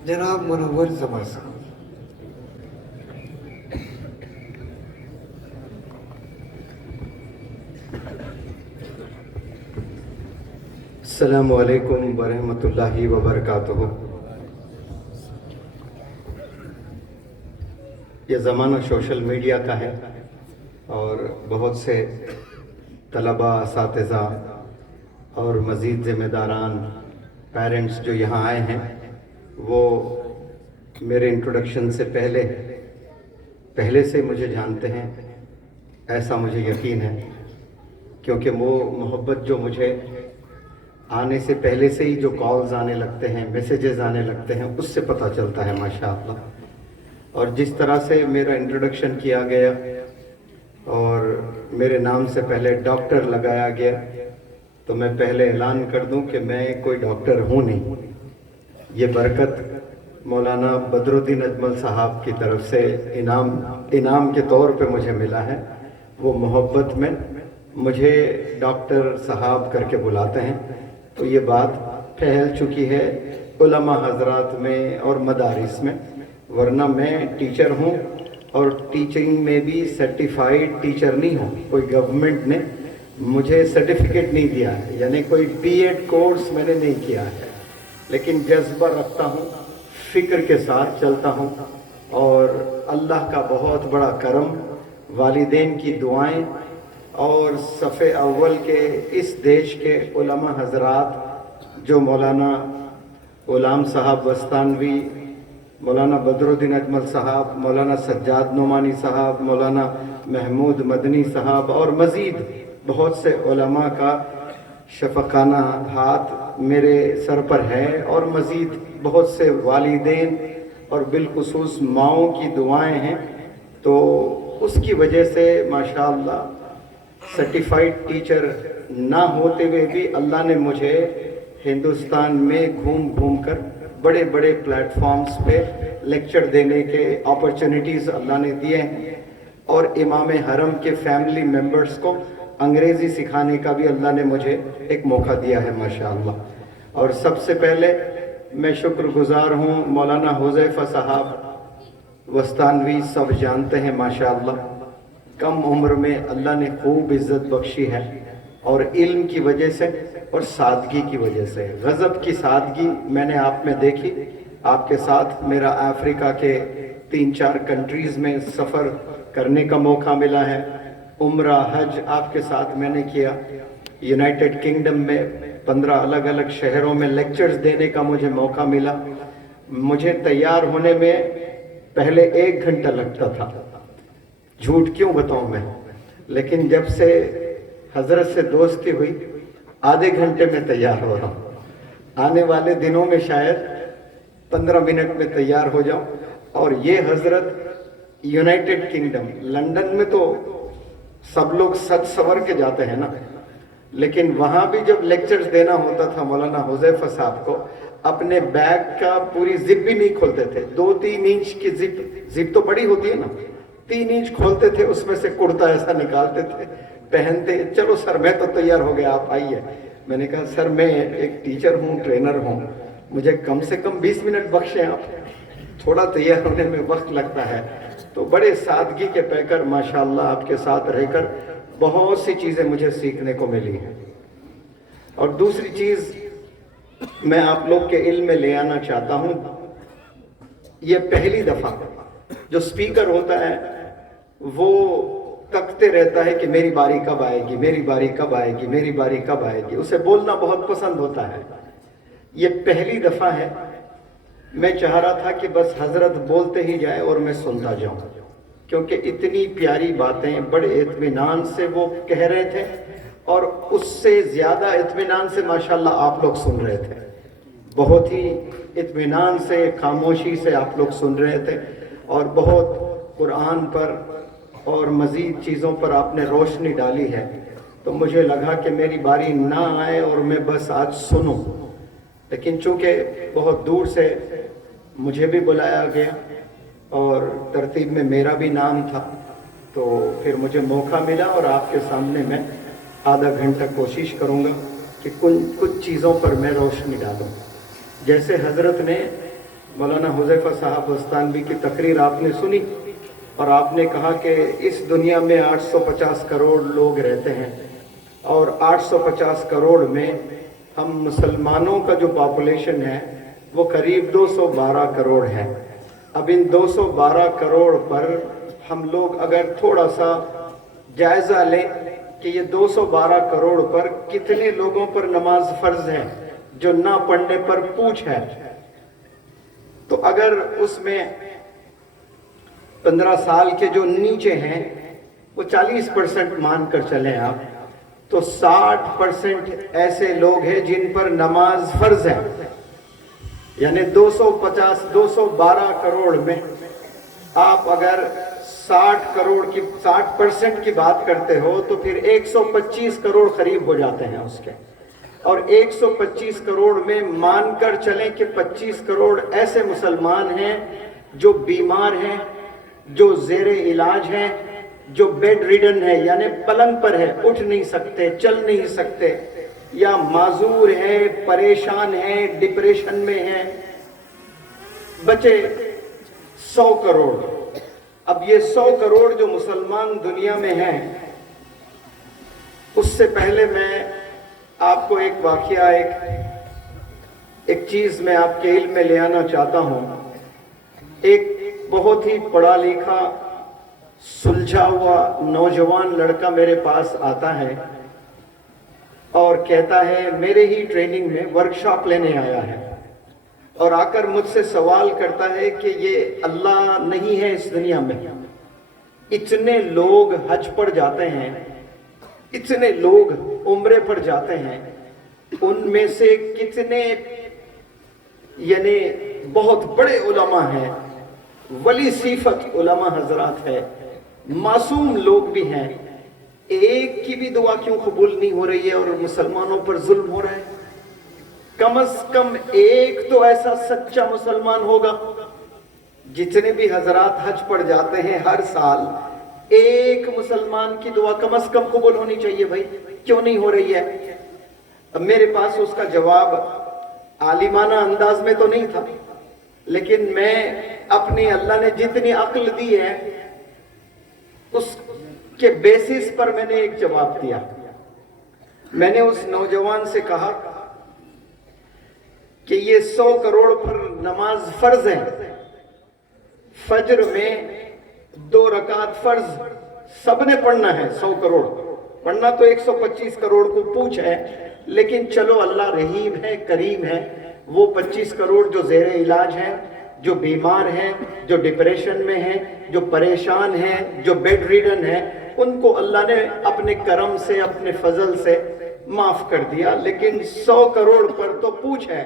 جناب منور زمان صاحب. السلام علیکم ورحمۃ اللہ وبرکاتہ. یہ زمانہ سوشل میڈیا کا ہے اور بہت سے طلباء، اساتذہ اور مزید ذمہ داران، پیرنٹس جو یہاں آئے ہیں وہ میرے انٹروڈکشن سے پہلے سے مجھے جانتے ہیں، ایسا مجھے یقین ہے، کیونکہ وہ محبت جو مجھے آنے سے پہلے سے ہی جو کالز آنے لگتے ہیں، میسیجز آنے لگتے ہیں، اس سے پتہ چلتا ہے ماشاءاللہ. اور جس طرح سے میرا انٹروڈکشن کیا گیا اور میرے نام سے پہلے ڈاکٹر لگایا گیا، تو میں پہلے اعلان کر دوں کہ میں کوئی ڈاکٹر ہوں نہیں. یہ برکت مولانا بدر الدین اجمل صاحب کی طرف سے انعام کے طور پہ مجھے ملا ہے. وہ محبت میں مجھے ڈاکٹر صاحب کر کے بلاتے ہیں، تو یہ بات پھیل چکی ہے علماء حضرات میں اور مدارس میں. ورنہ میں ٹیچر ہوں اور ٹیچنگ میں بھی سرٹیفائیڈ ٹیچر نہیں ہوں. کوئی گورنمنٹ نے مجھے سرٹیفکیٹ نہیں دیا ہے، یعنی کوئی بی ایڈ کورس میں نے نہیں کیا ہے، لیکن جذبہ رکھتا ہوں، فکر کے ساتھ چلتا ہوں. اور اللہ کا بہت بڑا کرم، والدین کی دعائیں اور صف اول کے اس دیش کے علماء حضرات جو مولانا غلام صاحب وستانوی، مولانا بدر الدین اجمل صاحب، مولانا سجاد نعمانی صاحب، مولانا محمود مدنی صاحب اور مزید بہت سے علماء کا شفقانہ ہاتھ میرے سر پر ہے، اور مزید بہت سے والدین اور بالخصوص ماؤں کی دعائیں ہیں. تو اس کی وجہ سے ماشاءاللہ سرٹیفائیڈ ٹیچر نہ ہوتے ہوئے بھی اللہ نے مجھے ہندوستان میں گھوم کر بڑے بڑے پلیٹ فارمز پہ لیکچر دینے کے اپرچونٹیز اللہ نے دیے ہیں، اور امام حرم کے فیملی ممبرز کو انگریزی سکھانے کا بھی اللہ نے مجھے ایک موقع دیا ہے ماشاءاللہ. اور سب سے پہلے میں شکر گزار ہوں مولانا حذیفہ صاحب وستانوی، سب جانتے ہیں ماشاءاللہ. کم عمر میں اللہ نے خوب عزت بخشی ہے، اور علم کی وجہ سے اور سادگی کی وجہ سے، غضب کی سادگی میں نے آپ میں دیکھی. آپ کے ساتھ میرا افریقہ کے 3-4 کنٹریز میں سفر کرنے کا موقع ملا ہے. عمرہ حج آپ کے ساتھ میں نے کیا. یونائٹڈ کنگڈم میں 15 الگ الگ شہروں میں لیکچرز دینے کا مجھے موقع ملا. مجھے تیار ہونے میں پہلے 1 گھنٹہ لگتا تھا، جھوٹ کیوں بتاؤں میں، لیکن جب سے حضرت سے دوستی ہوئی آدھے گھنٹے میں تیار ہو رہا ہوں. آنے والے دنوں میں شاید 15 منٹ میں تیار ہو جاؤں. اور یہ حضرت یونائٹڈ کنگڈم، لندن میں تو سب لوگ سج سور کے جاتے ہیں نا، لیکن وہاں بھی جب لیکچرز دینا ہوتا تھا مولانا حذیفہ صاحب کو، اپنے بیگ کا پوری زپ بھی نہیں کھولتے تھے. 2-3 انچ کی زپ تو بڑی ہوتی ہے نا، 3 انچ کھولتے تھے، اس میں سے کرتا ایسا نکالتے تھے، پہنتے. چلو سر میں تو تیار ہو گیا، آپ آئیے. میں نے کہا سر میں ایک ٹیچر ہوں، ٹرینر ہوں، مجھے کم سے کم 20 منٹ بخشیں آپ، تھوڑا تیار ہونے میں وقت لگتا ہے. تو بڑے سادگی کے پیکر ماشاءاللہ آپ کے ساتھ رہ کر بہت سی چیزیں مجھے سیکھنے کو ملی ہیں. اور دوسری چیز میں آپ لوگ کے علم میں لے آنا چاہتا ہوں، یہ پہلی دفعہ جو سپیکر ہوتا ہے وہ تکتے رہتا ہے کہ میری باری کب آئے گی، میری باری کب آئے گی، میری باری کب آئے گی. اسے بولنا بہت پسند ہوتا ہے. یہ پہلی دفعہ ہے. میں چاہ رہا تھا کہ بس حضرت بولتے ہی جائے اور میں سنتا جاؤں، کیونکہ اتنی پیاری باتیں بڑے اطمینان سے وہ کہہ رہے تھے، اور اس سے زیادہ اطمینان سے ماشاءاللہ آپ لوگ سن رہے تھے. بہت ہی اطمینان سے، خاموشی سے آپ لوگ سن رہے تھے، اور بہت قرآن پر اور مزید چیزوں پر آپ نے روشنی ڈالی ہے. تو مجھے لگا کہ میری باری نہ آئے اور میں بس آج سنوں، لیکن چونکہ بہت دور سے مجھے بھی بلایا گیا اور ترتیب میں میرا بھی نام تھا، تو پھر مجھے موقع ملا، اور آپ کے سامنے میں آدھا گھنٹہ کوشش کروں گا کہ کچھ چیزوں پر میں روشنی ڈالوں. جیسے حضرت نے مولانا حذیفہ صاحب بستانوی کی تقریر آپ نے سنی اور آپ نے کہا کہ اس دنیا میں 850 کروڑ لوگ رہتے ہیں اور 850 کروڑ میں ہم مسلمانوں کا جو پاپولیشن ہے وہ قریب 212 کروڑ ہے. اب ان 212 کروڑ پر ہم لوگ اگر تھوڑا سا جائزہ لیں کہ یہ 212 کروڑ پر کتنے لوگوں پر نماز فرض ہے جو نہ پڑھنے پر پوچھ ہے، تو اگر اس میں 15 سال کے جو نیچے ہیں وہ 40% مان کر چلیں آپ، تو 60% ایسے لوگ ہیں جن پر نماز فرض ہے. یعنی 212 کروڑ میں آپ اگر 60% کی بات کرتے ہو تو پھر 125 کروڑ قریب ہو جاتے ہیں اس کے. اور 125 کروڑ میں مان کر چلیں کہ 25 کروڑ ایسے مسلمان ہیں جو بیمار ہیں، جو زیر علاج ہیں، جو بیڈ ریڈن ہے یعنی پلنگ پر ہے، اٹھ نہیں سکتے، چل نہیں سکتے، یا معذور ہیں، پریشان ہیں، ڈپریشن میں ہیں. بچے 100 کروڑ. اب یہ 100 کروڑ جو مسلمان دنیا میں ہیں، اس سے پہلے میں آپ کو ایک واقعہ، ایک چیز میں آپ کے علم میں لے آنا چاہتا ہوں. ایک بہت ہی پڑھا لکھا سلجھا ہوا نوجوان لڑکا میرے پاس آتا ہے اور کہتا ہے میرے ہی ٹریننگ میں ورکشاپ لینے آیا ہے، اور آ کر مجھ سے سوال کرتا ہے کہ یہ اللہ نہیں ہے اس دنیا میں. اتنے لوگ حج پر جاتے ہیں، اتنے لوگ عمرے پر جاتے ہیں، ان میں سے کتنے یعنی بہت بڑے علماء ہیں، ولی صفت علماء حضرات ہیں، معصوم لوگ بھی ہیں، ایک کی بھی دعا کیوں قبول نہیں ہو رہی ہے اور مسلمانوں پر ظلم ہو رہا ہے؟ کم از کم ایک تو ایسا سچا مسلمان ہوگا. جتنے بھی حضرات حج پڑ جاتے ہیں ہر سال، ایک مسلمان کی دعا کم از کم قبول ہونی چاہیے. بھائی کیوں نہیں ہو رہی ہے؟ اب میرے پاس اس کا جواب عالمانہ انداز میں تو نہیں تھا، لیکن میں اپنی اللہ نے جتنی عقل دی ہے اس کے بیسس پر میں نے ایک جواب دیا. میں نے اس نوجوان سے کہا کہ یہ 100 کروڑ پر نماز فرض ہے. فجر میں 2 رکعت فرض سب نے پڑھنا ہے. 100 کروڑ پڑھنا تو 125 کروڑ کو پوچھ ہے، لیکن چلو اللہ رحیم ہے، کریم ہے. وہ 25 کروڑ جو زیر علاج ہیں، جو بیمار ہیں، جو ڈپریشن میں ہیں، جو پریشان ہیں، جو بیڈ ریڈن ہیں، ان کو اللہ نے اپنے کرم سے، اپنے فضل سے معاف کر دیا. لیکن 100 کروڑ پر تو پوچھ ہے.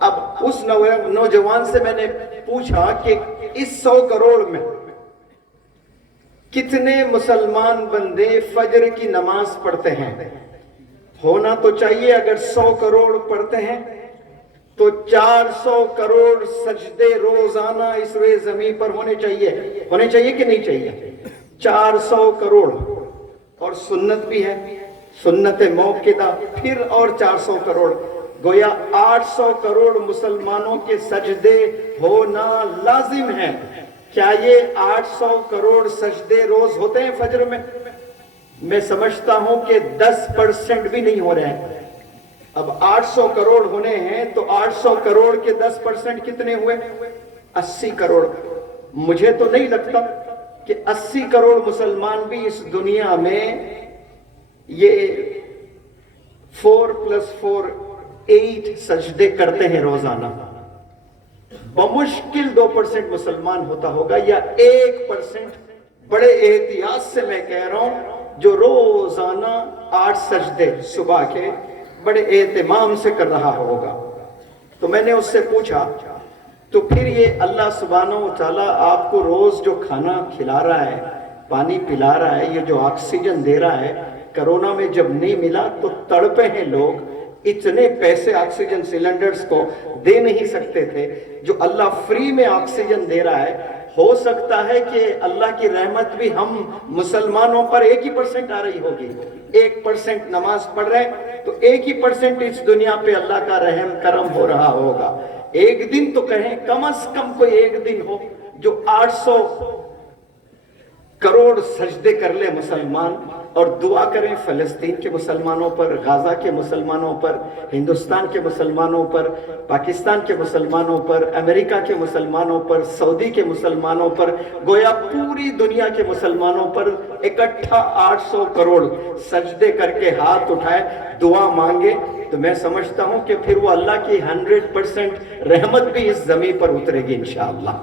اب اس نوجوان سے میں نے پوچھا کہ اس 100 کروڑ میں کتنے مسلمان بندے فجر کی نماز پڑھتے ہیں؟ ہونا تو چاہیے اگر 100 کروڑ پڑھتے ہیں تو 400 کروڑ سجدے روزانہ اس روئے زمین پر ہونے چاہیے کہ نہیں چاہیے؟ 400 کروڑ. اور سنت بھی ہے، سنت موقدہ، پھر اور 400 کروڑ. گویا 800 کروڑ مسلمانوں کے سجدے ہونا لازم ہے. کیا یہ 800 کروڑ سجدے روز ہوتے ہیں فجر میں؟ میں سمجھتا ہوں کہ 10% بھی نہیں ہو رہے ہیں. اب 800 کروڑ ہونے ہیں تو 800 کروڑ کے 10% کتنے ہوئے؟ 80 کروڑ. مجھے تو نہیں لگتا کہ 80 کروڑ مسلمان بھی اس دنیا میں یہ 4+4 8 سجدے کرتے ہیں روزانہ. بمشکل 2% مسلمان ہوتا ہوگا، یا 1%. بڑے احتیاط سے میں کہہ رہا ہوں جو روزانہ 8 سجدے صبح کے بڑے اہتمام سے کر رہا ہوگا. تو میں نے اس سے پوچھا تو پھر یہ اللہ سبحانہ و تعالیٰ آپ کو روز جو کھانا کھلا رہا ہے، پانی پلا رہا ہے، یہ جو آکسیجن دے رہا ہے، کرونا میں جب نہیں ملا تو تڑپے ہیں لوگ. اتنے پیسے آکسیجن سلنڈرز کو دے نہیں سکتے تھے. جو اللہ فری میں آکسیجن دے رہا ہے، ہو سکتا ہے کہ اللہ کی رحمت بھی ہم مسلمانوں پر 1% آ رہی ہوگی. 1% نماز پڑھ رہے ہیں تو 1% اس دنیا پہ اللہ کا رحم کرم ہو رہا ہوگا. ایک دن تو کہیں، کم از کم کوئی ایک دن ہو جو 800 کروڑ سجدے کر لے مسلمان، اور دعا کریں فلسطین کے مسلمانوں پر، غزہ کے مسلمانوں پر، ہندوستان کے مسلمانوں پر، پاکستان کے مسلمانوں پر، امریکہ کے مسلمانوں پر، سعودی کے مسلمانوں پر، گویا پوری دنیا کے مسلمانوں پر اکٹھا 800 کروڑ سجدے کر کے ہاتھ اٹھائے، دعا مانگے، تو میں سمجھتا ہوں کہ پھر وہ اللہ کی 100% رحمت بھی اس زمین پر اترے گی انشاءاللہ۔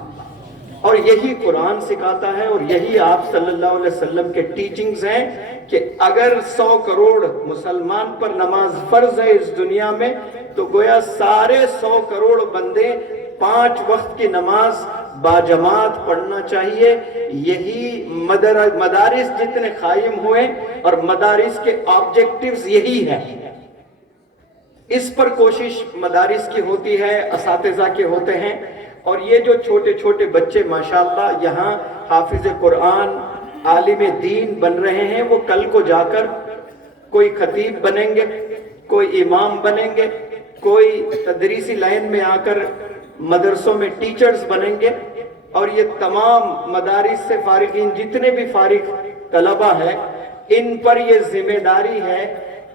اور یہی قرآن سکھاتا ہے، اور یہی آپ صلی اللہ علیہ وسلم کے ٹیچنگز ہیں کہ اگر 100 کروڑ مسلمان پر نماز فرض ہے اس دنیا میں، تو گویا سارے 100 کروڑ بندے 5 وقت کی نماز باجماعت پڑھنا چاہیے۔ یہی مدارس جتنے قائم ہوئے اور مدارس کے آبجیکٹیوز یہی ہے، اس پر کوشش مدارس کی ہوتی ہے، اساتذہ کے ہوتے ہیں۔ اور یہ جو چھوٹے چھوٹے بچے ماشاءاللہ یہاں حافظ قرآن، عالم دین بن رہے ہیں، وہ کل کو جا کر کوئی خطیب بنیں گے، کوئی امام بنیں گے، کوئی تدریسی لائن میں آ کر مدرسوں میں ٹیچرز بنیں گے۔ اور یہ تمام مدارس سے فارغین جتنے بھی فارغ طلبہ ہیں، ان پر یہ ذمہ داری ہے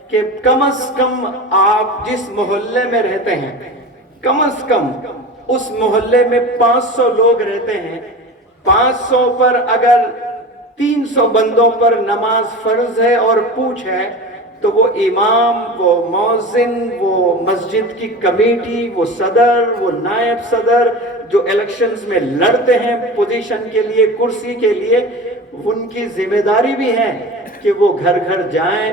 کہ کم از کم آپ جس محلے میں رہتے ہیں، کم از کم اس محلے میں 500 لوگ رہتے ہیں، 500 پر اگر 300 بندوں پر نماز فرض ہے اور پوچھ ہے، تو وہ امام، وہ مؤذن، وہ مسجد کی کمیٹی، وہ صدر، وہ نائب صدر جو الیکشنز میں لڑتے ہیں پوزیشن کے لیے، کرسی کے لیے، ان کی ذمہ داری بھی ہے کہ وہ گھر گھر جائیں،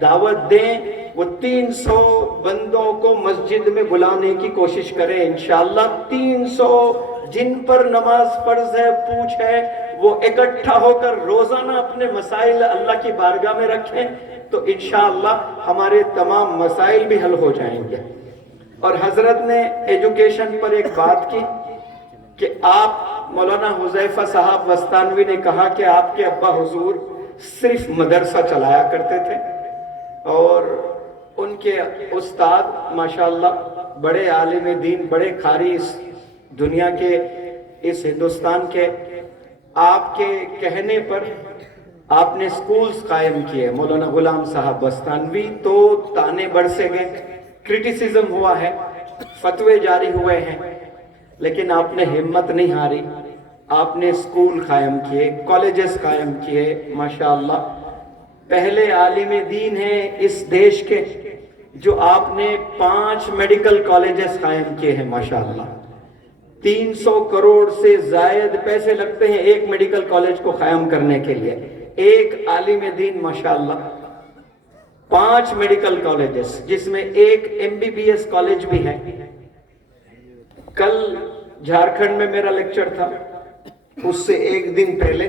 دعوت دیں، وہ 300 بندوں کو مسجد میں بلانے کی کوشش کریں انشاءاللہ۔ 300 جن پر نماز فرض ہے، پوچھ ہے، وہ اکٹھا ہو کر روزانہ اپنے مسائل اللہ کی بارگاہ میں رکھیں، تو انشاءاللہ ہمارے تمام مسائل بھی حل ہو جائیں گے۔ اور حضرت نے ایجوکیشن پر ایک بات کی کہ آپ، مولانا حذیفہ صاحب وستانوی نے کہا کہ آپ کے ابا حضور صرف مدرسہ چلایا کرتے تھے، اور ان کے استاد ماشاءاللہ بڑے عالم دین، بڑے قاری اس دنیا کے، اس ہندوستان کے، آپ کے کہنے پر آپ نے سکولز قائم کیے، مولانا غلام صاحب وستانوی، تو تانے برسے گئے، کرٹیسزم ہوا ہے، فتوے جاری ہوئے ہیں، لیکن آپ نے ہمت نہیں ہاری، آپ نے سکول قائم کیے، کالجز قائم کیے ماشاءاللہ۔ پہلے عالم دین ہیں اس دیش کے جو آپ نے 5 میڈیکل کالجز قائم کیے ہیں ماشاءاللہ۔ 300 کروڑ سے زائد پیسے لگتے ہیں ایک میڈیکل کالج کو قائم کرنے کے لیے، ایک عالم دین ماشاءاللہ 5 میڈیکل کالجز، جس میں ایک MBBS کالج بھی ہے۔ کل جھارکھنڈ میں میرا لیکچر تھا، اس سے ایک دن پہلے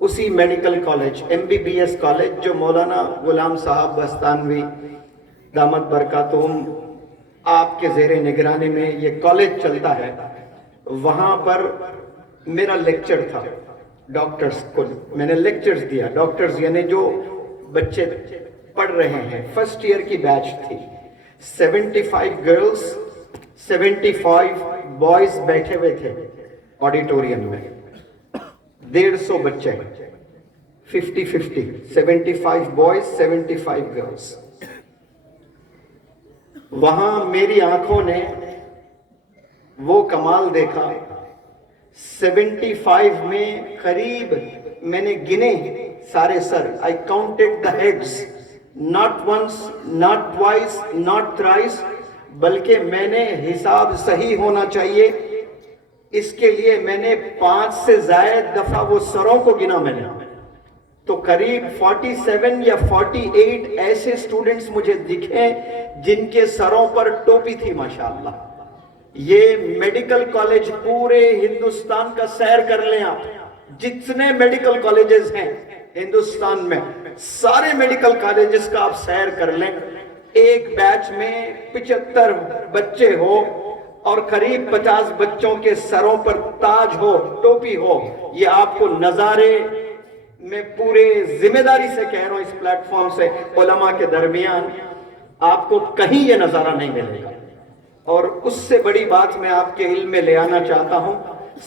اسی میڈیکل کالج، MBBS کالج جو مولانا غلام صاحب وستانوی دامت برکاتہم آپ کے زیر نگرانی میں یہ کالج چلتا ہے، وہاں پر میرا لیکچر تھا ڈاکٹرز کو، میں نے لیکچرز دیا، ڈاکٹرز یعنی جو بچے پڑھ رہے ہیں، فرسٹ ایئر کی بیچ تھی، 75 گرلز 75 بوائز بیٹھے ہوئے تھے آڈیٹوریم میں، 150 بچے، 50-50، 75 بوائز 75 گرلز۔ وہاں میری آنکھوں نے وہ کمال دیکھا، 75 میں قریب میں نے گنے سارے سر، I counted the heads, not once, not twice, not thrice، بلکہ میں نے حساب صحیح ہونا چاہیے، اس کے لیے میں نے 5 سے زائد دفعہ وہ سروں کو گنا میں نے، تو قریب 47 یا 48 ایسے سٹوڈنٹس مجھے دکھے جن کے سروں پر ٹوپی تھی ماشاءاللہ۔ یہ میڈیکل کالج پورے ہندوستان کا سیر کر لیں آپ، جتنے میڈیکل کالجز ہیں ہندوستان میں، سارے میڈیکل کالجز کا آپ سیر کر لیں، ایک بیچ میں 75 بچے ہو اور قریب 50 بچوں کے سروں پر تاج ہو، ٹوپی ہو، یہ آپ کو نظارے میں پورے ذمہ داری سے کہہ رہا ہوں اس پلیٹ فارم سے، علماء کے درمیان آپ کو کہیں یہ نظارہ نہیں ملے گا۔ اور اس سے بڑی بات میں آپ کے علم میں لے آنا چاہتا ہوں،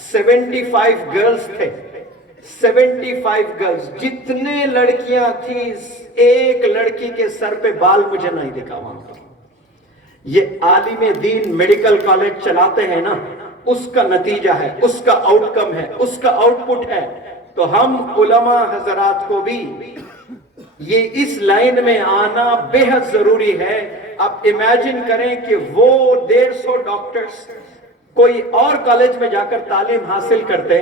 75 گرلز تھے، 75 گرلز، جتنے لڑکیاں تھیں ایک لڑکی کے سر پہ بال مجھے نہیں دکھا وہاں پر۔ یہ عالم دین میڈیکل کالج چلاتے ہیں نا، اس کا نتیجہ ہے، اس کا آؤٹ کم ہے، اس کا آؤٹ پٹ ہے۔ تو ہم علماء حضرات کو بھی یہ اس لائن میں آنا بے حد ضروری ہے۔ آپ امیجن کریں کہ وہ 150 ڈاکٹرز کوئی اور کالج میں جا کر تعلیم حاصل کرتے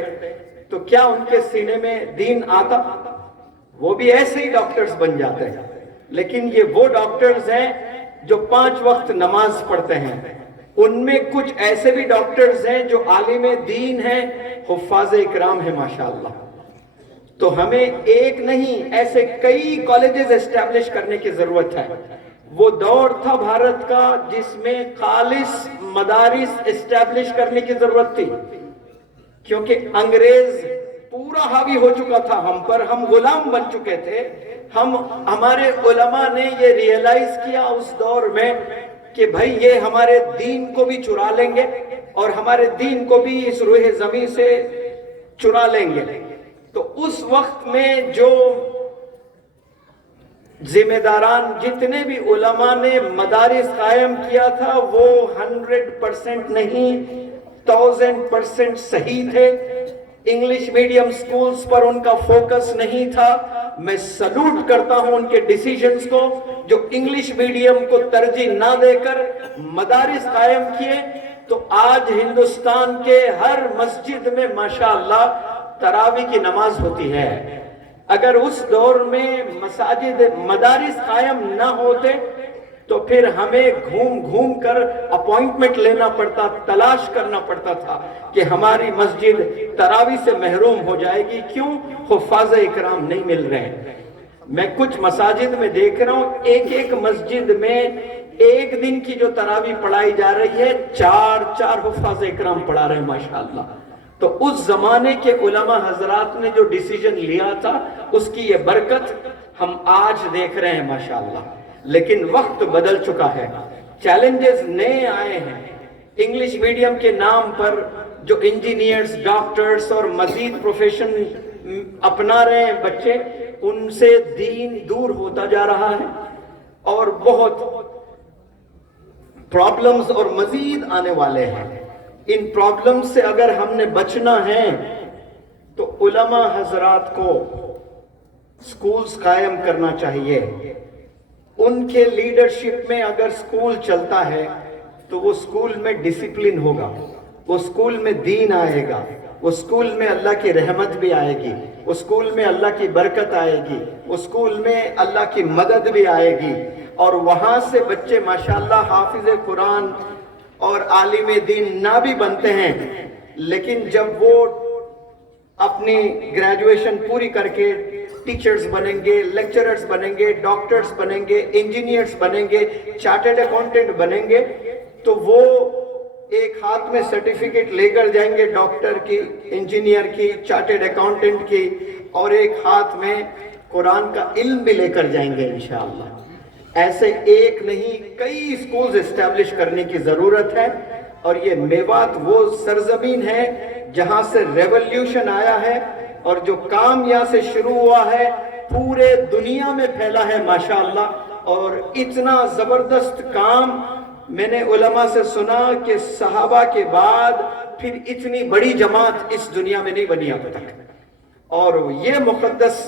تو کیا ان کے سینے میں دین آتا؟ وہ بھی ایسے ہی ڈاکٹرز بن جاتے ہیں۔ لیکن یہ وہ ڈاکٹرز ہیں جو 5 وقت نماز پڑھتے ہیں۔ ان میں کچھ ایسے بھی ڈاکٹرز ہیں جو عالم دین ہیں، حفاظ اکرام ہیں ماشاءاللہ۔ تو ہمیں ایک نہیں، ایسے کئی کالجز اسٹیبلش کرنے کی ضرورت ہے۔ وہ دور تھا بھارت کا جس میں خالص مدارس اسٹیبلش کرنے کی ضرورت تھی، کیونکہ انگریز پورا حاوی ہو چکا تھا ہم پر، ہم غلام بن چکے تھے۔ ہمارے علماء نے یہ ریئلائز کیا اس دور میں کہ بھائی یہ ہمارے دین کو بھی چرا لیں گے اور ہمارے دین کو بھی اس روح زمین سے چرا لیں گے۔ تو اس وقت میں جو ذمہ داران جتنے بھی علماء نے مدارس قائم کیا تھا وہ 100% نہیں، 1000% صحیح تھے۔ انگلش میڈیم سکولز پر ان کا فوکس نہیں تھا۔ میں سلوٹ کرتا ہوں ان کے ڈیسیجنز کو جو انگلش میڈیم کو ترجیح نہ دے کر مدارس قائم کیے۔ تو آج ہندوستان کے ہر مسجد میں ماشاءاللہ تراویح کی نماز ہوتی ہے۔ اگر اس دور میں مساجد مدارس قائم نہ ہوتے تو پھر ہمیں گھوم گھوم کر اپوائنٹمنٹ لینا پڑتا، تلاش کرنا پڑتا تھا کہ ہماری مسجد تراویح سے محروم ہو جائے گی۔ کیوں؟ حفاظ اکرام نہیں مل رہے ہیں۔ میں کچھ مساجد میں دیکھ رہا ہوں، ایک مسجد میں ایک دن کی جو تراویح پڑھائی جا رہی ہے 4 حفاظ اکرام پڑھا رہے ہیں ماشاءاللہ۔ تو اس زمانے کے علماء حضرات نے جو ڈیسیجن لیا تھا اس کی یہ برکت ہم آج دیکھ رہے ہیں ماشاءاللہ۔ لیکن وقت بدل چکا ہے، چیلنجز نئے آئے ہیں۔ انگلش میڈیم کے نام پر جو انجینئرز، ڈاکٹرز اور مزید پروفیشن اپنا رہے ہیں بچے، ان سے دین دور ہوتا جا رہا ہے اور بہت پرابلمز اور مزید آنے والے ہیں۔ ان پرابلمز سے اگر ہم نے بچنا ہے تو علماء حضرات کو سکولز قائم کرنا چاہیے۔ ان کے لیڈرشپ میں اگر سکول چلتا ہے تو وہ سکول میں ڈسپلن ہوگا، وہ سکول میں دین آئے گا، وہ سکول میں اللہ کی رحمت بھی آئے گی، وہ سکول میں اللہ کی برکت آئے گی، وہ سکول میں اللہ کی مدد بھی آئے گی، اور وہاں سے بچے ماشاءاللہ حافظ قرآن اور عالم دین نہ بھی بنتے ہیں، لیکن جب وہ اپنی گریجویشن پوری کر کے ٹیچرز بنیں گے، لیکچررز بنیں گے، ڈاکٹرز بنیں گے، انجینئرز بنیں گے، چارٹرڈ اکاؤنٹنٹ بنیں گے، تو وہ ایک ہاتھ میں سرٹیفکیٹ لے کر جائیں گے ڈاکٹر کی، انجینئر کی، چارٹرڈ اکاؤنٹنٹ کی، اور ایک ہاتھ میں قرآن کا علم بھی لے کر جائیں گے انشاءاللہ۔ ایسے ایک نہیں، کئی سکولز اسٹیبلش کرنے کی ضرورت ہے، اور یہ میوات وہ سرزمین ہے جہاں سے ریولوشن آیا ہے، اور جو کام یہاں سے شروع ہوا ہے پورے دنیا میں پھیلا ہے ماشاءاللہ۔ اور اتنا زبردست کام میں نے علماء سے سنا کہ صحابہ کے بعد پھر اتنی بڑی جماعت اس دنیا میں نہیں بنی اب تک، اور یہ مقدس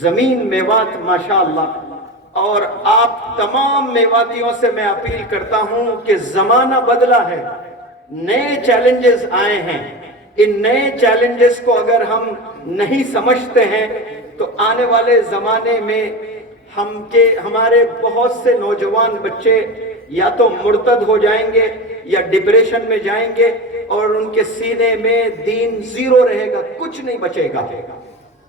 زمین میوات ماشاءاللہ۔ اور آپ تمام میواتیوں سے میں اپیل کرتا ہوں کہ زمانہ بدلا ہے، نئے چیلنجز آئے ہیں۔ ان نئے چیلنجز کو اگر ہم نہیں سمجھتے ہیں تو آنے والے زمانے میں ہمارے بہت سے نوجوان بچے یا تو مرتد ہو جائیں گے یا ڈپریشن میں جائیں گے، اور ان کے سینے میں دین زیرو رہے گا، کچھ نہیں بچے گا۔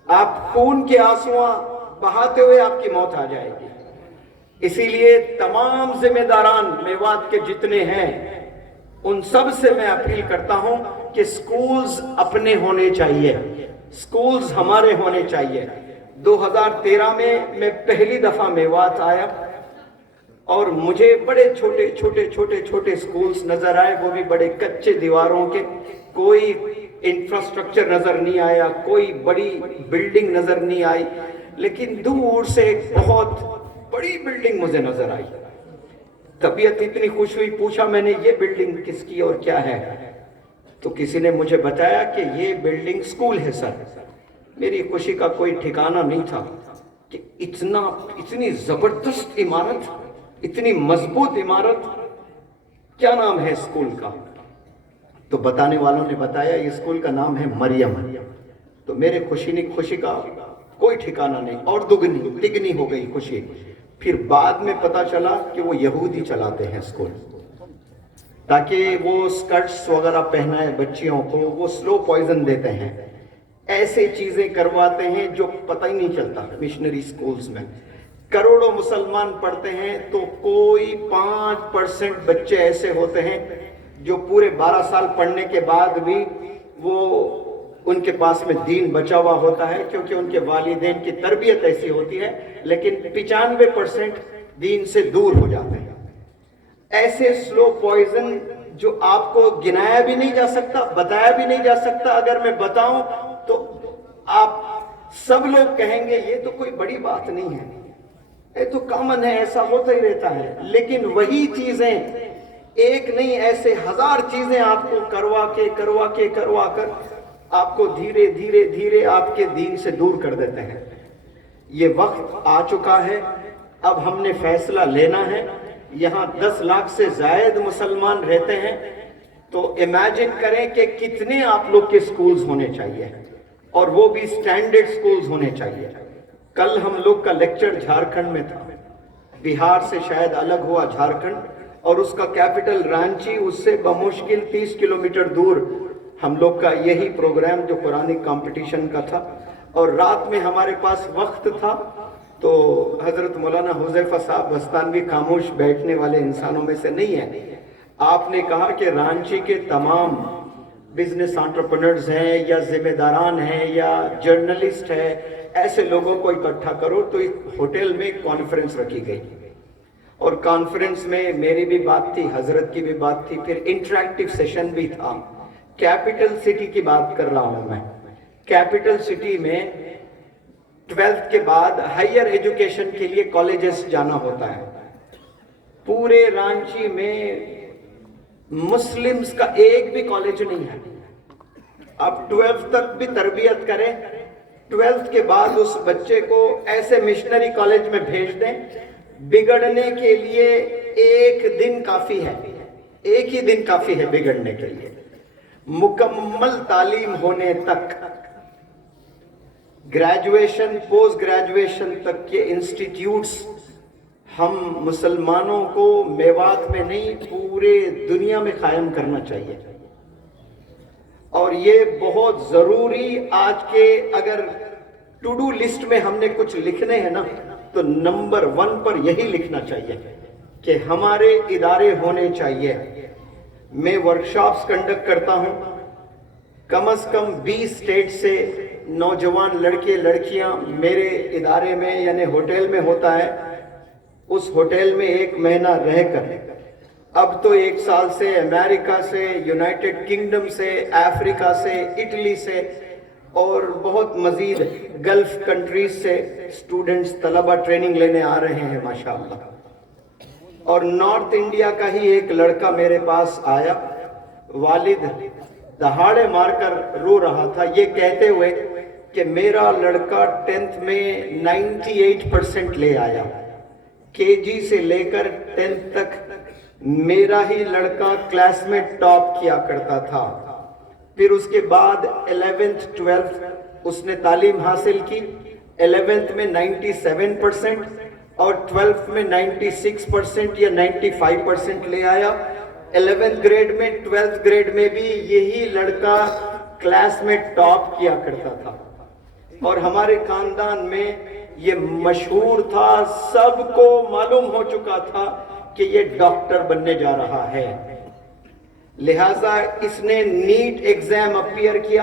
آپ خون کے آنسواں بہاتے ہوئے آپ کی موت آ جائے گی۔ اسی لیے تمام ذمہ داران میوات کے جتنے ہیں ان سب سے میں اپیل کرتا ہوں کہ سکولز اپنے ہونے چاہیے، سکولز ہمارے ہونے چاہیے۔ 2013 میں پہلی دفعہ میوات آیا، اور مجھے بڑے چھوٹے سکولز نظر آئے, وہ بھی بڑے کچے دیواروں کے, کوئی انفراسٹرکچر نظر نہیں آیا, کوئی بڑی بلڈنگ نظر نہیں آئی, لیکن دور سے ایک بہت بڑی بلڈنگ مجھے نظر آئی. طبیعت اتنی خوش ہوئی, پوچھا میں نے یہ بلڈنگ کس کی اور کیا ہے؟ تو کسی نے مجھے بتایا کہ یہ بلڈنگ سکول ہے سر. میری خوشی کا کوئی ٹھکانہ نہیں تھا کہ اتنی زبردست عمارت, اتنی مضبوط عمارت, کیا نام ہے اسکول کا؟ تو بتانے والوں نے بتایا یہ اسکول کا نام ہے مریم. تو میرے خوشی کا کوئی ٹھکانہ نہیں, اور دگنی ہو گئی خوشی. پھر بعد میں پتا چلا کہ وہ یہودی چلاتے ہیں اسکول, تاکہ وہ سکرٹس وغیرہ پہنائے بچیوں کو, وہ سلو پوائزن دیتے ہیں, ایسے چیزیں کرواتے ہیں جو پتہ ہی نہیں چلتا. مشنری سکولز میں کروڑوں مسلمان پڑھتے ہیں تو کوئی 5% بچے ایسے ہوتے ہیں جو پورے 12 سال پڑھنے کے بعد بھی وہ ان کے پاس میں دین بچا ہوا ہوتا ہے, کیونکہ ان کے والدین کی تربیت ایسی ہوتی ہے, لیکن 95% دین سے دور ہو جاتے ہیں. ایسے سلو پوائزن جو آپ کو گنایا بھی نہیں جا سکتا, بتایا بھی نہیں جا سکتا. اگر میں بتاؤں تو آپ سب لوگ کہیں گے یہ تو کوئی بڑی بات نہیں ہے, یہ تو کامن ہے, ایسا ہوتا ہی رہتا ہے. لیکن وہی چیزیں ایک نہیں, ایسے 1000 چیزیں آپ کو کروا کر آپ کو دھیرے آپ کے دین سے دور کر دیتے ہیں. یہ وقت آ چکا ہے, اب ہم نے فیصلہ لینا ہے. یہاں 10 لاکھ سے زائد مسلمان رہتے ہیں, تو امیجن کریں کہ کتنے آپ لوگ کے سکولز ہونے چاہیے, اور وہ بھی سٹینڈرڈ سکولز ہونے چاہیے. کل ہم لوگ کا لیکچر جھارکھنڈ میں تھا, بہار سے شاید الگ ہوا جھارکھنڈ, اور اس کا کیپٹل رانچی, اس سے بمشکل 30 کلومیٹر دور ہم لوگ کا یہی پروگرام جو قرآنی کمپٹیشن کا تھا. اور رات میں ہمارے پاس وقت تھا, تو حضرت مولانا حذیفہ صاحب بستانوی خاموش بیٹھنے والے انسانوں میں سے نہیں ہیں. آپ نے کہا کہ رانچی کے تمام بزنس انٹرپرنرز ہیں یا ذمہ داران ہیں یا جرنلسٹ ہیں, ایسے لوگوں کو اکٹھا کرو. تو ایک ہوٹل میں کانفرنس رکھی گئی, اور کانفرنس میں میری بھی بات تھی, حضرت کی بھی بات تھی, پھر انٹریکٹیو سیشن بھی تھا. کیپٹل سٹی کی بات کر رہا ہوں میں. کیپٹل سٹی میں 12th کے بعد ہائر ایجوکیشن کے لیے کالجز جانا ہوتا ہے. پورے رانچی میں مسلمز کا ایک بھی کالج نہیں ہے. اب 12th تک بھی تربیت کریں, 12th کے بعد اس بچے کو ایسے مشنری کالج میں بھیج دیں, بگڑنے کے لیے ایک دن کافی ہے, ایک ہی دن کافی ہے بگڑنے کے لیے. مکمل تعلیم ہونے تک, گریجویشن پوسٹ گریجویشن تک کے انسٹیٹیوٹس ہم مسلمانوں کو میوات میں نہیں پورے دنیا میں قائم کرنا چاہیے. اور یہ بہت ضروری آج کے, اگر ٹو ڈو لسٹ میں ہم نے کچھ لکھنے ہیں نا, تو نمبر 1 پر یہی لکھنا چاہیے کہ ہمارے ادارے ہونے چاہیے. میں ورکشاپس کنڈکٹ کرتا ہوں, کم از کم 20 اسٹیٹ سے نوجوان لڑکے لڑکیاں میرے ادارے میں یعنی ہوٹل میں ہوتا ہے. اس ہوٹل میں 1 مہینہ رہ کر, اب تو 1 سال سے امریکہ سے, یونائٹڈ کنگڈم سے, افریقہ سے, اٹلی سے, اور بہت مزید گلف کنٹریز سے اسٹوڈنٹس طلبہ ٹریننگ لینے آ رہے ہیں ماشاءاللہ. اور نارتھ انڈیا کا ہی ایک لڑکا میرے پاس آیا, والد دہاڑے مار کر رو رہا تھا یہ کہتے ہوئے کہ میرا لڑکا 10th میں 98% لے آیا. KG سے لے کر 10th تک میرا ہی لڑکا کلاس میں ٹاپ کیا کرتا تھا. پھر اس کے بعد 11th 12th اس نے تعلیم حاصل کی. 11th میں 97% اور 12th میں 96% یا 95% لے آیا. 11th گریڈ میں 12th گریڈ میں بھی یہی لڑکا کلاس میں ٹاپ کیا کرتا تھا. اور ہمارے خاندان میں یہ مشہور تھا, سب کو معلوم ہو چکا تھا کہ یہ ڈاکٹر بننے جا رہا ہے. لہذا اس نے نیٹ ایگزام اپیئر کیا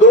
2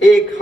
1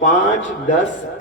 5, 10,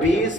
20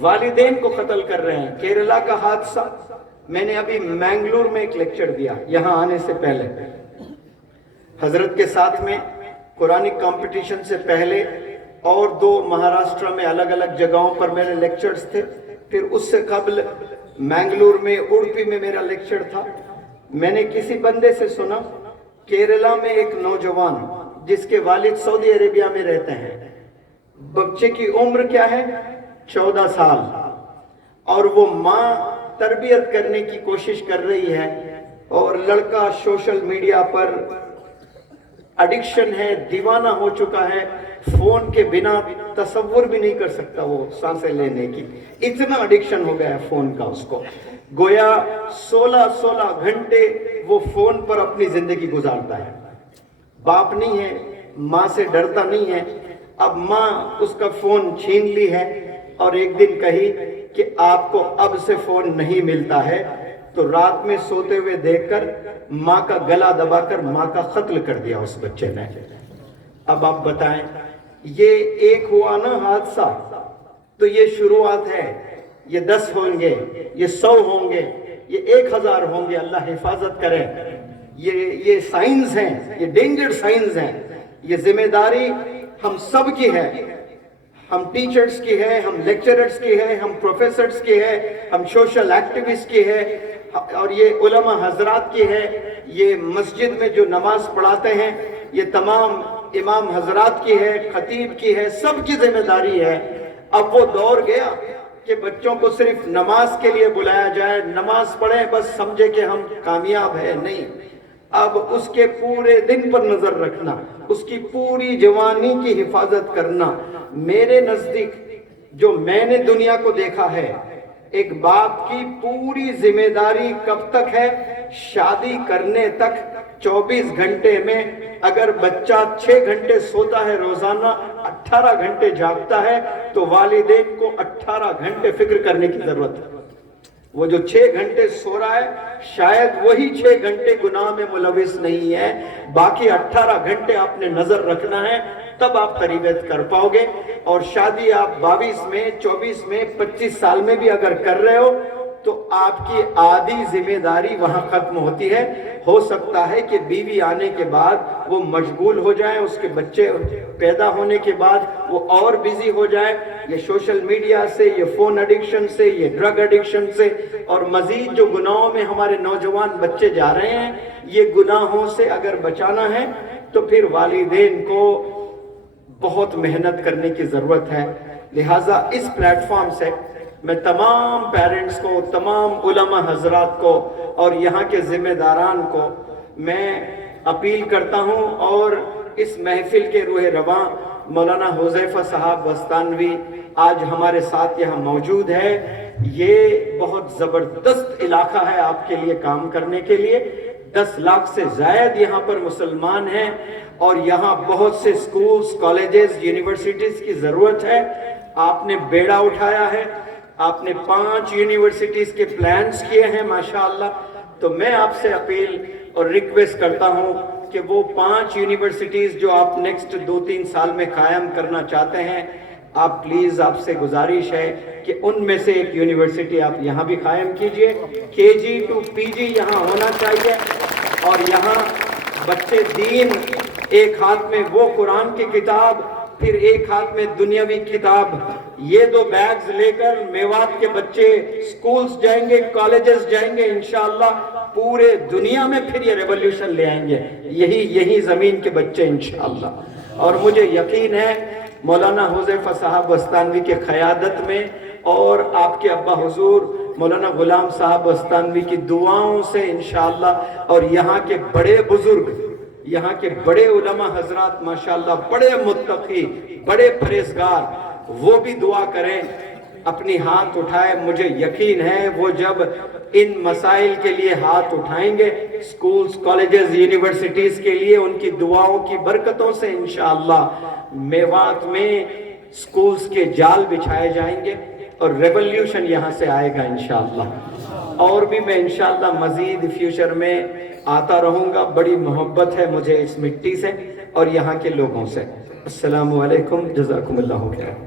والدین کو قتل کر رہے ہیں. کیرلا کا حادثہ، میں نے ابھی مینگلور میں ایک لیکچر دیا یہاں آنے سے پہلے، حضرت کے ساتھ میں قرآنی کمپٹیشن سے پہلے، اور 2 مہاراشٹر میں الگ الگ جگہوں پر میرے لیکچرز تھے. پھر اس سے قبل مینگلور میں، اڑپی میں میرا لیکچر تھا. میں نے کسی بندے سے سنا کیرلا میں ایک نوجوان جس کے والد سعودی عربیہ میں رہتے ہیں، بچے کی عمر کیا ہے؟ 14 سال، اور وہ ماں تربیت کرنے کی کوشش کر رہی ہے، اور لڑکا سوشل میڈیا پر ایڈکشن ہے، دیوانہ ہو چکا ہے، فون کے بنا تصور بھی نہیں کر سکتا وہ سانسیں لینے کی، اتنا ایڈکشن ہو گیا ہے فون کا اس کو. گویا 16 گھنٹے وہ فون پر اپنی زندگی گزارتا ہے. باپ نہیں ہے، ماں سے ڈرتا نہیں ہے. اب ماں اس کا فون چھین لی ہے، اور ایک دن کہی کہ آپ کو اب سے فون نہیں ملتا ہے. تو رات میں سوتے ہوئے دیکھ کر ماں کا گلا دبا کر ماں کا قتل کر دیا اس بچے نے. اب آپ بتائیں، یہ ایک ہوا نا حادثہ، تو یہ شروعات ہے. یہ 10 ہوں گے، یہ 100 ہوں گے، یہ 1000 ہوں گے، اللہ حفاظت کرے. یہ سائنز ہیں، یہ ڈینجر سائنز ہیں. یہ ذمہ داری ہم سب کی ہے، ہم ٹیچرز کی ہے، ہم لیکچررز کی ہے، ہم پروفیسرز کی ہے، ہم سوشل ایکٹیوسٹ کی ہے، اور یہ علماء حضرات کی ہے. یہ مسجد میں جو نماز پڑھاتے ہیں یہ تمام امام حضرات کی ہے، خطیب کی ہے، سب کی ذمہ داری ہے. اب وہ دور گیا کہ بچوں کو صرف نماز کے لیے بلایا جائے، نماز پڑھیں بس سمجھے کہ ہم کامیاب ہیں. نہیں، اب اس کے پورے دن پر نظر رکھنا، اس کی پوری جوانی کی حفاظت کرنا. میرے نزدیک جو میں نے دنیا کو دیکھا ہے، ایک باپ کی پوری ذمہ داری کب تک ہے؟ شادی کرنے تک. 24 گھنٹے میں اگر بچہ 6 گھنٹے سوتا ہے روزانہ، 18 گھنٹے جاگتا ہے، تو والدین کو 18 گھنٹے فکر کرنے کی ضرورت ہے. وہ جو 6 گھنٹے سو رہا ہے، شاید وہی 6 گھنٹے گناہ میں ملوث نہیں ہے، باقی 18 گھنٹے آپ نے نظر رکھنا ہے، تب آپ تربیت کر پاؤ گے. اور شادی آپ 22 میں، 24 میں، 25 سال میں بھی اگر کر رہے ہو تو آپ کی آدھی ذمہ داری وہاں ختم ہوتی ہے. ہو سکتا ہے کہ بیوی آنے کے بعد وہ مشغول ہو جائیں، اس کے بچے پیدا ہونے کے بعد وہ اور بیزی ہو جائے، یہ سوشل میڈیا سے، یہ فون ایڈکشن سے، یہ ڈرگ ایڈکشن سے، اور مزید جو گناہوں میں ہمارے نوجوان بچے جا رہے ہیں. یہ گناہوں سے اگر بچانا ہے تو پھر والدین کو بہت محنت کرنے کی ضرورت ہے. لہٰذا اس پلیٹ فارم سے میں تمام پیرنٹس کو، تمام علماء حضرات کو، اور یہاں کے ذمہ داران کو میں اپیل کرتا ہوں. اور اس محفل کے روح رواں مولانا حذیفہ صاحب بستانوی آج ہمارے ساتھ یہاں موجود ہے. یہ بہت زبردست علاقہ ہے آپ کے لیے کام کرنے کے لیے. 10 لاکھ سے زائد یہاں پر مسلمان ہیں، اور یہاں بہت سے سکولز، کالجز، یونیورسٹیز کی ضرورت ہے. آپ نے بیڑا اٹھایا ہے، آپ نے 5 یونیورسٹیز کے پلانز کیے ہیں ماشاءاللہ. تو میں آپ سے اپیل اور ریکویسٹ کرتا ہوں کہ وہ 5 یونیورسٹیز جو آپ نیکسٹ 2-3 سال میں قائم کرنا چاہتے ہیں، آپ پلیز، آپ سے گزارش ہے کہ ان میں سے ایک یونیورسٹی آپ یہاں بھی قائم کیجئے. KG to PG یہاں ہونا چاہیے، اور یہاں بچے دین، ایک ہاتھ میں وہ قرآن کی کتاب، پھر ایک ہاتھ میں دنیاوی کتاب، یہ 2 بیگز لے کر میوات کے بچے سکولز جائیں گے، کالجز جائیں گے، انشاءاللہ پورے دنیا میں پھر یہ ریولوشن لے آئیں گے، یہی زمین کے بچے انشاءاللہ. اور مجھے یقین ہے مولانا حذیفہ صاحب بستانوی کے قیادت میں، اور آپ کے ابا حضور مولانا غلام صاحب بستانوی کی دعاؤں سے انشاءاللہ، اور یہاں کے بڑے بزرگ، یہاں کے بڑے علماء حضرات ماشاءاللہ، بڑے متقی، بڑے پرہیزگار، وہ بھی دعا کریں، اپنی ہاتھ اٹھائے. مجھے یقین ہے وہ جب ان مسائل کے لیے ہاتھ اٹھائیں گے، سکولز، کالجز، یونیورسٹیز کے لیے، ان کی دعاؤں کی برکتوں سے انشاءاللہ میوات میں سکولز کے جال بچھائے جائیں گے، اور ریولوشن یہاں سے آئے گا انشاءاللہ. اور بھی میں انشاءاللہ مزید فیوچر میں آتا رہوں گا. بڑی محبت ہے مجھے اس مٹی سے اور یہاں کے لوگوں سے. السلام علیکم، جزاکم اللہ خیر.